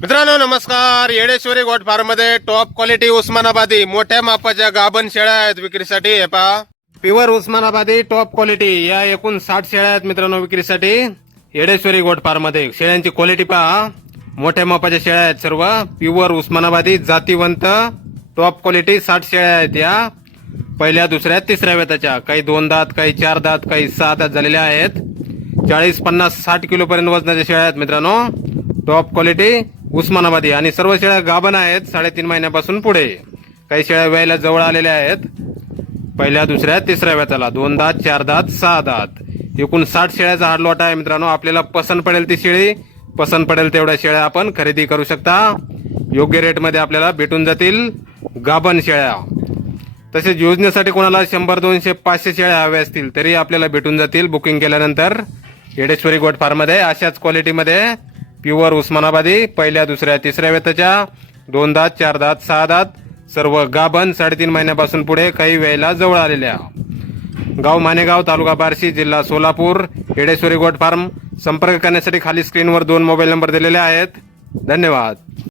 मित्रांनो नमस्कार. Yedeshwari goat farm मध्ये टॉप क्वालिटी उस्मानाबादी मोठ्या मापाच्या गाभण शेळ्या आहेत विक्रीसाठी. हे पहा, प्युअर उस्मानाबादी टॉप क्वालिटी या एकूण 60 शेळ्या आहेत मित्रांनो विक्रीसाठी येडेश्वरी गोट फार्म मध्ये. शेळ्यांची क्वालिटी पहा, मोठ्या मापाच्या शेळ्या आहेत, सर्व प्युअर उस्मानाबादी जातीवंत टॉप क्वालिटी 60 शेळ्या आहेत. या पहिल्या दुसऱ्या तिसऱ्या वेताच्या, काही 2 दात, काही 4 दात, काही 6 दात झालेल्या आहेत. 40 50 60 किलो पर्यंत वजनाच्या शेळ्या आहेत मित्रांनो, टॉप क्वालिटी उस्मानाबादी. आणि सर्व शेळ्या गाभण आहेत 3.5 महिन्यापासून पुढे. काही शेळ्या व्यायला जवळ आलेल्या आहेत, पहिल्या दुसऱ्या तिसऱ्या वेताला, 2 दात 4 दात 6 दात. एकूण 60 शेळ्याचा हा लॉट आहे मित्रांनो. आपल्याला पसंत पडेल ती शेळी, पसंत पडेल तेवढ्या शेळ्या आपण खरेदी करू शकता. योग्य रेट मध्ये आपल्याला भेटून जातील गाभण शेळ्या. तसेच योजनेसाठी कोणाला 100 200 500 शेळ्या हव्या असतील तरी आपल्याला भेटून जातील बुकिंग केल्यानंतर. येडेश्वरी गोट फार्म मध्ये अशाच क्वालिटीमध्ये प्युअर उस्मानाबादी पहिल्या दुसऱ्या तिसऱ्या वेताच्या, 2 दात 4 दात 6 दात, सर्व गाभण 3.5 महिन्यापासून पुढे, काही वेळेला जवळ आलेल्या. गाव मानेगाव, तालुका बार्शी, जिल्हा सोलापूर. Yedeshwari goat farm. संपर्क करण्यासाठी खाली स्क्रीनवर 2 मोबाईल नंबर दिलेले आहेत. धन्यवाद.